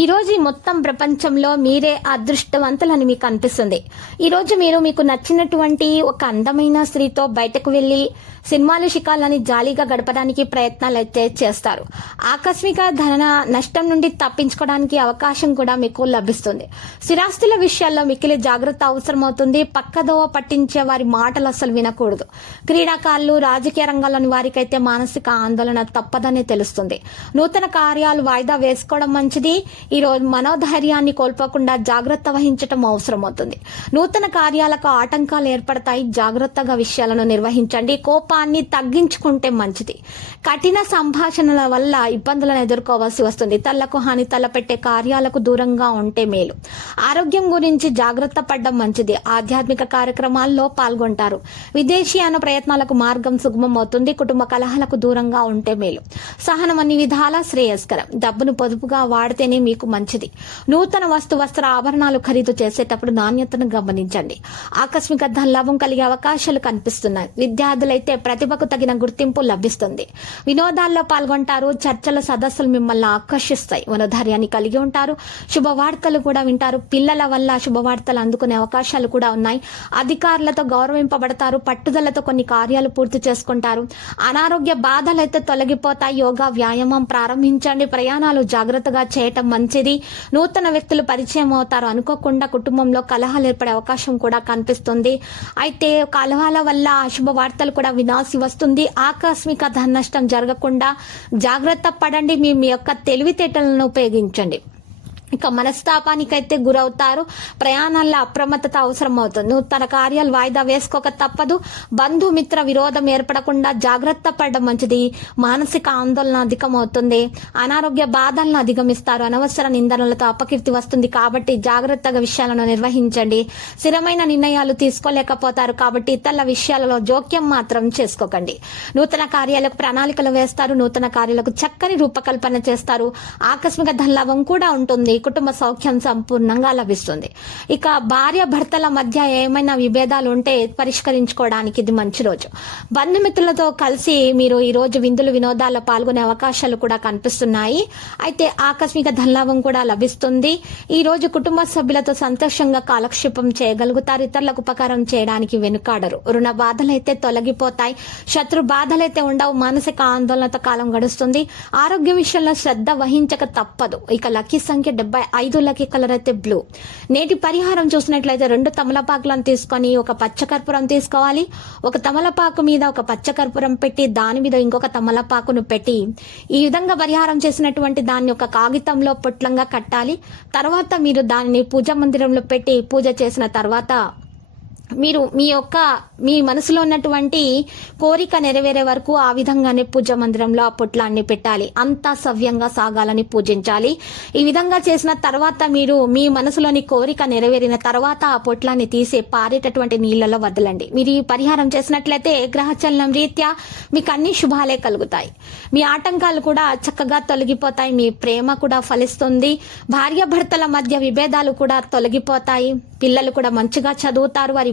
ఈరోజు మొత్తం ప్రపంచంలో మీరే అదృష్టవంతులని మీకు అనిపిస్తుంది. ఈరోజు మీరు మీకు నచ్చినటువంటి ఒక అందమైన స్త్రీతో బయటకు వెళ్ళి సినిమాలు శిఖాలని జాలీగా గడపడానికి ప్రయత్నాలు అయితే చేస్తారు. ఆకస్మిక ధన నష్టం నుండి తప్పించుకోవడానికి అవకాశం కూడా మీకు లభిస్తుంది. స్థిరాస్తుల విషయాల్లో మిక్కిలి జాగ్రత్త అవసరమవుతుంది. పక్కదోవ పట్టించే వారి మాటలు అసలు వినకూడదు. క్రీడాకారులు రాజకీయ రంగంలోని వారికైతే మానసిక ఆందోళన తప్పదని తెలుస్తుంది. నూతన కార్యాలు వాయిదా వేసుకోవడం మంచిది. ఈ రోజు మనోధైర్యాన్ని కోల్పోకుండా జాగ్రత్త వహించటం అవసరమవుతుంది. నూతన కార్యాలకు ఆటంకాలు ఏర్పడతాయి. జాగ్రత్తగా విషయాలను నిర్వహించండి. కోపాన్ని తగ్గించుకుంటే మంచిది. కఠిన సంభాషణల వల్ల ఇబ్బందులను ఎదుర్కోవాల్సి వస్తుంది. తల్లకు హాని తలపెట్టే కార్యాలకు దూరంగా ఉంటే మేలు. ఆరోగ్యం గురించి జాగ్రత్త పడడం మంచిది. ఆధ్యాత్మిక కార్యక్రమాల్లో పాల్గొంటారు. విదేశీయాన ప్రయత్నాలకు మార్గం సుగమం అవుతుంది కుటుంబ కలహాలకు దూరంగా ఉంటే మేలు. సహనం అన్ని విధాల శ్రేయస్కరం. డబ్బును పొదుపుగా వాడితేనే మీకు మంచిది. నూతన వస్తు వస్త్ర ఆభరణాలు ఖరీదు చేసేటప్పుడు నాణ్యతను గమనించండి. ఆకస్మిక ధనలాభం కలిగే అవకాశాలు కనిపిస్తున్నాయి. విద్యార్థులైతే ప్రతిభకు తగిన గుర్తింపు లభిస్తుంది. వినోదాల్లో పాల్గొంటారు. చర్చల సదస్సులు మిమ్మల్ని ఆకర్షిస్తాయి. మనోధైర్యాన్ని కలిగి ఉంటారు. శుభవార్తలు కూడా వింటారు. పిల్లల వల్ల శుభవార్తలు అందుకునే అవకాశాలు కూడా ఉన్నాయి. అధికారులతో గౌరవింపబడతారు. పట్టుదలతో కొన్ని కార్యాలు పూర్తి చేసుకుంటారు. అనారోగ్య బాధలు అయితే తొలగిపోతాయి. యోగా వ్యాయామం ప్రారంభించండి. ప్రయాణాలు జాగ్రత్తగా చేయటం మంచిది. నూతన వ్యక్తులు పరిచయం అవుతారు అనుకోకుండా కుటుంబంలో కలహాలు ఏర్పడే అవకాశం కూడా కనిపిస్తుంది. అయితే కలహాల వల్ల అశుభ వార్తలు కూడా వినాల్సి వస్తుంది. ఆకస్మిక ధన నష్టం జరగకుండా జాగ్రత్త పడండి. మీ మీ యొక్క తెలివితేటలను ఉపయోగించండి. ఇక మనస్తాపానికైతే గురవుతారు. ప్రయాణాల్లో అప్రమత్తత అవసరం అవుతుంది నూతన కార్యాలు వాయిదా వేసుకోక తప్పదు. బంధుమిత్ర విరోధం ఏర్పడకుండా జాగ్రత్త పడడం మంచిది. మానసిక ఆందోళన అధికమవుతుంది. అనారోగ్య బాధలను అధిగమిస్తారు. అనవసర నిందనలతో అపకీర్తి వస్తుంది కాబట్టి జాగ్రత్తగా విషయాలను నిర్వహించండి. స్థిరమైన నిర్ణయాలు తీసుకోలేకపోతారు కాబట్టి ఇతరుల విషయాలలో జోక్యం మాత్రం చేసుకోకండి. నూతన కార్యాలకు ప్రణాళికలు వేస్తారు. నూతన కార్యాలకు చక్కని రూపకల్పన చేస్తారు. ఆకస్మిక ధనలాభం కూడా ఉంటుంది. కుటుంబ సౌఖ్యం సంపూర్ణంగా లభిస్తుంది. ఇక భార్య భర్తల మధ్య ఏమైనా విభేదాలు ఉంటే పరిష్కరించుకోవడానికి ఇది మంచి రోజు. బంధుమిత్రులతో కలిసి మీరు ఈ రోజు విందులు వినోదాల్లో పాల్గొనే అవకాశాలు కూడా కనిపిస్తున్నాయి. అయితే ఆకస్మిక ధనలాభం కూడా లభిస్తుంది. ఈ రోజు కుటుంబ సభ్యులతో సంతోషంగా కాలక్షేపం చేయగలుగుతారు. ఇతరులకు ఉపకారం చేయడానికి వెనుకాడరు. రుణ బాధలైతే తొలగిపోతాయి. శత్రు బాధలైతే ఉండవు. మానసిక ఆందోళనతో కాలం గడుస్తుంది. ఆరోగ్య విషయంలో శ్రద్ధ వహించక తప్పదు. ఇక లక్కీ సంఖ్య డెబ్బై ఐదు లక్కీ కలర్ అయితే బ్లూ నేటి పరిహారం చూసినట్లయితే రెండు తమలపాకులను తీసుకొని ఒక పచ్చకర్పూరం తీసుకోవాలి. ఒక తమలపాకు మీద ఒక పచ్చకర్పూరం పెట్టి దాని మీద ఇంకొక తమలపాకును పెట్టి ఈ విధంగా పరిహారం చేసినటువంటి దాన్ని ఒక కాగితంలో పొట్లంగా కట్టాలి. తర్వాత మీరు దానిని పూజా మందిరంలో పెట్టి పూజ చేసిన తర్వాత మీరు మీ యొక్క మీ మనసులో ఉన్నటువంటి కోరిక నెరవేరే వరకు ఆ విధంగానే పూజ మందిరంలో ఆ పొట్లాన్ని పెట్టాలి. అంతా సవ్యంగా సాగాలని పూజించాలి. ఈ విధంగా చేసిన తర్వాత మీరు మీ మనసులోని కోరిక నెరవేరిన తర్వాత ఆ పొట్లాన్ని తీసి పారేటటువంటి నీళ్ళలో వదలండి. మీరు ఈ పరిహారం చేసినట్లయితే గ్రహచలనం రీత్యా మీకు అన్ని శుభాలే కలుగుతాయి. మీ ఆటంకాలు కూడా చక్కగా తొలగిపోతాయి. మీ ప్రేమ కూడా ఫలిస్తుంది. భార్యాభర్తల మధ్య విభేదాలు కూడా తొలగిపోతాయి. పిల్లలు కూడా మంచిగా చదువుతారు. వారి